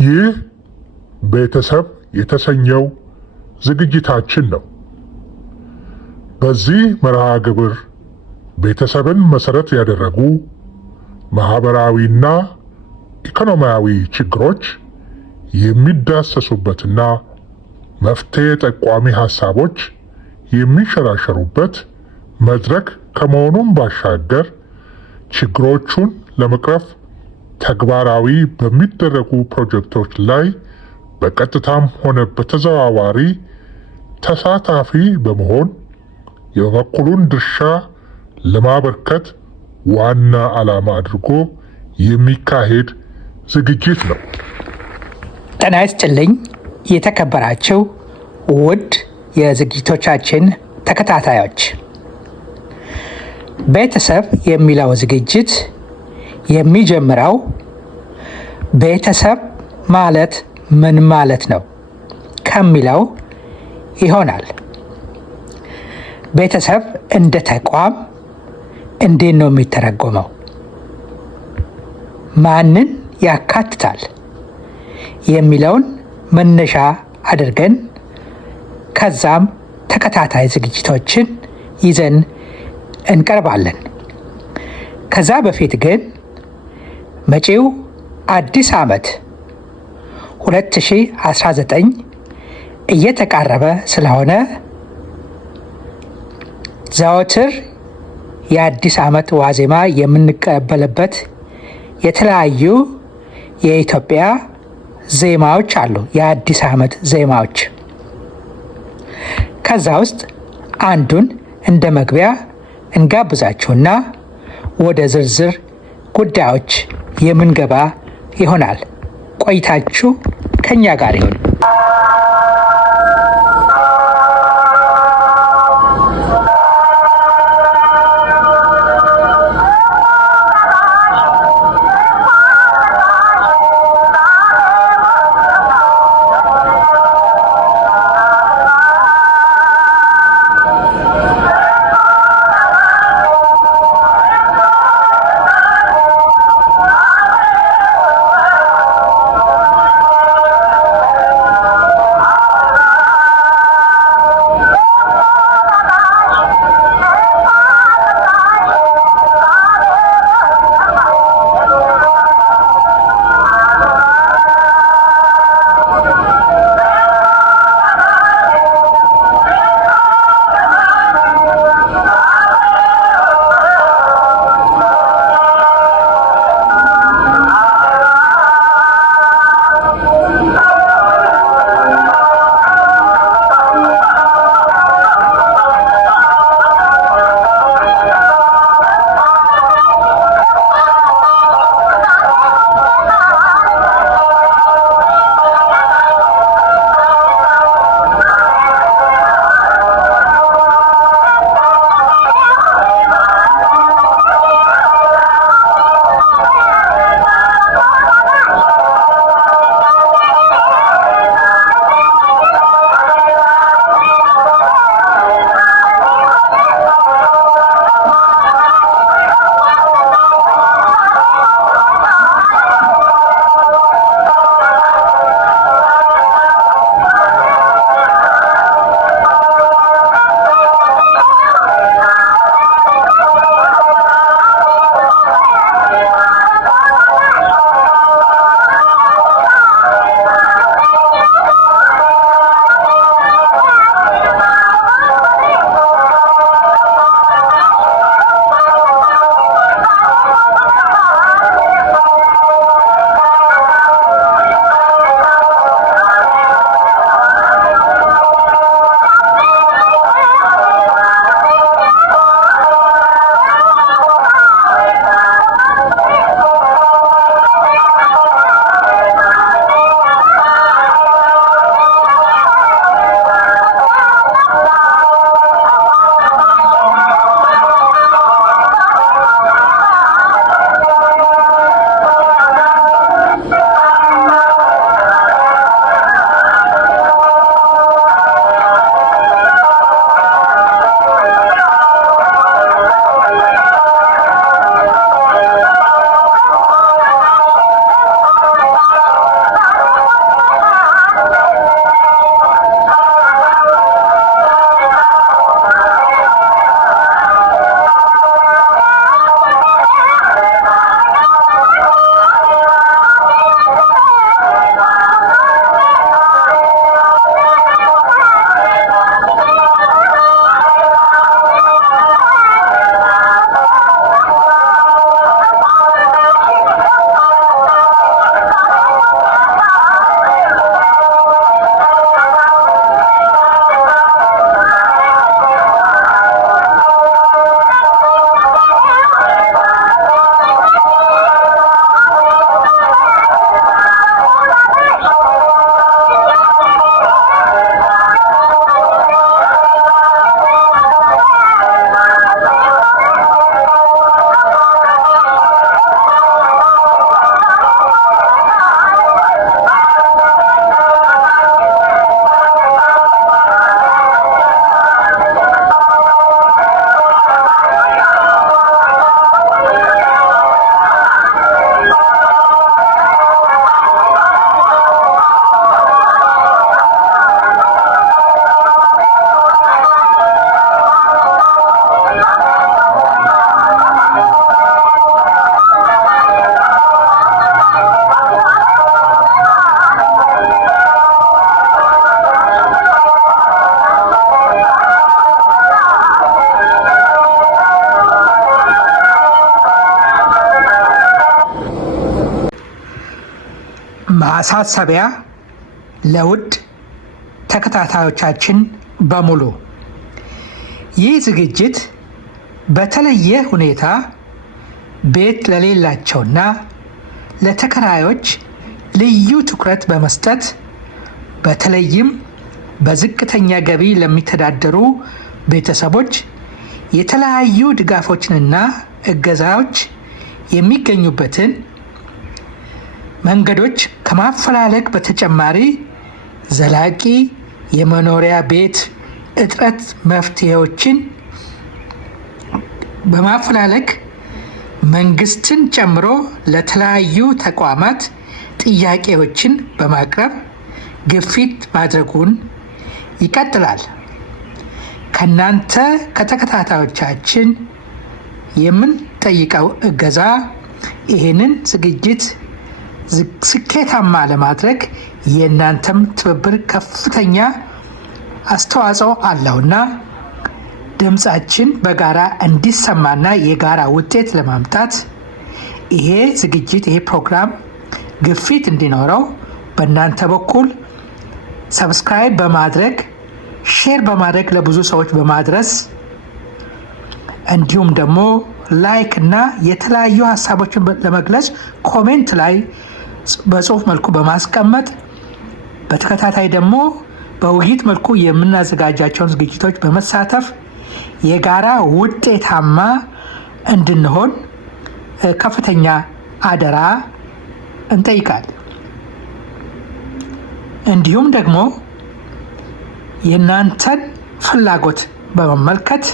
ይህ ቤተሰብ የተሰኘው ዝግጅታችን ነው። በዚህ መርሃ ግብር ቤተሰብን መሰረት ያደረጉ ማህበራዊና ኢኮኖሚያዊ ችግሮች የሚዳሰሱበትና መፍትሄ ጠቋሚ ሐሳቦች የሚንሸራሸሩበት መድረክ ከመሆኑም ባሻገር ችግሮቹን ለመቅረፍ ተግባራዊ በሚደረጉ ፕሮጀክቶች ላይ በቀጥታም ሆነ በተዘዋዋሪ ተሳታፊ በመሆን የበኩሉን ድርሻ ለማበርከት ዋና ዓላማ አድርጎ የሚካሄድ ዝግጅት ነው። ጤና ይስጥልኝ የተከበራችሁ ውድ የዝግጅቶቻችን ተከታታዮች፣ ቤተሰብ የሚለው ዝግጅት የሚጀምረው ቤተሰብ ማለት ምን ማለት ነው ከሚለው ይሆናል። ቤተሰብ እንደ ተቋም እንዴት ነው የሚተረጎመው? ማንን ያካትታል? የሚለውን መነሻ አድርገን ከዛም ተከታታይ ዝግጅቶችን ይዘን እንቀርባለን። ከዛ በፊት ግን መጪው አዲስ ዓመት 2019 እየተቃረበ ስለሆነ ዘወትር የአዲስ ዓመት ዋዜማ የምንቀበልበት የተለያዩ የኢትዮጵያ ዜማዎች አሉ። የአዲስ ዓመት ዜማዎች። ከዛ ውስጥ አንዱን እንደ መግቢያ እንጋብዛችሁና ወደ ዝርዝር ጉዳዮች የምንገባ ይሆናል። ቆይታችሁ ከኛ ጋር ይሁን። ማሳሰቢያ ለውድ ተከታታዮቻችን በሙሉ ይህ ዝግጅት በተለየ ሁኔታ ቤት ለሌላቸውና ለተከራዮች ልዩ ትኩረት በመስጠት በተለይም በዝቅተኛ ገቢ ለሚተዳደሩ ቤተሰቦች የተለያዩ ድጋፎችንና እገዛዎች የሚገኙበትን መንገዶች ከማፈላለግ በተጨማሪ ዘላቂ የመኖሪያ ቤት እጥረት መፍትሄዎችን በማፈላለግ መንግስትን ጨምሮ ለተለያዩ ተቋማት ጥያቄዎችን በማቅረብ ግፊት ማድረጉን ይቀጥላል። ከናንተ ከተከታታዮቻችን የምንጠይቀው እገዛ ይህንን ዝግጅት ስኬታማ ለማድረግ የእናንተም ትብብር ከፍተኛ አስተዋጽኦ አለውና ድምፃችን በጋራ እንዲሰማና የጋራ ውጤት ለማምጣት ይሄ ዝግጅት ይሄ ፕሮግራም ግፊት እንዲኖረው በእናንተ በኩል ሰብስክራይብ በማድረግ ሼር በማድረግ ለብዙ ሰዎች በማድረስ እንዲሁም ደግሞ ላይክ እና የተለያዩ ሀሳቦችን ለመግለጽ ኮሜንት ላይ በጽሁፍ መልኩ በማስቀመጥ በተከታታይ ደግሞ በውይይት መልኩ የምናዘጋጃቸውን ዝግጅቶች በመሳተፍ የጋራ ውጤታማ እንድንሆን ከፍተኛ አደራ እንጠይቃለን። እንዲሁም ደግሞ የእናንተን ፍላጎት በመመልከት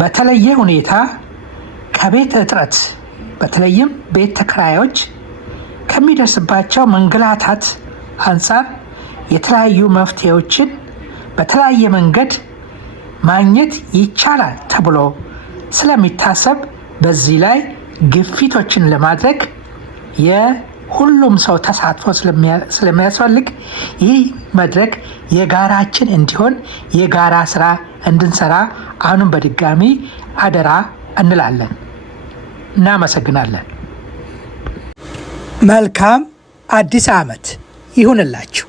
በተለየ ሁኔታ ከቤት እጥረት በተለይም ቤት ተከራዮች ከሚደርስባቸው መንገላታት አንጻር የተለያዩ መፍትሄዎችን በተለያየ መንገድ ማግኘት ይቻላል ተብሎ ስለሚታሰብ በዚህ ላይ ግፊቶችን ለማድረግ የሁሉም ሰው ተሳትፎ ስለሚያስፈልግ ይህ መድረክ የጋራችን እንዲሆን የጋራ ስራ እንድንሰራ አሁንም በድጋሚ አደራ እንላለን። እናመሰግናለን። መልካም አዲስ ዓመት ይሁንላችሁ።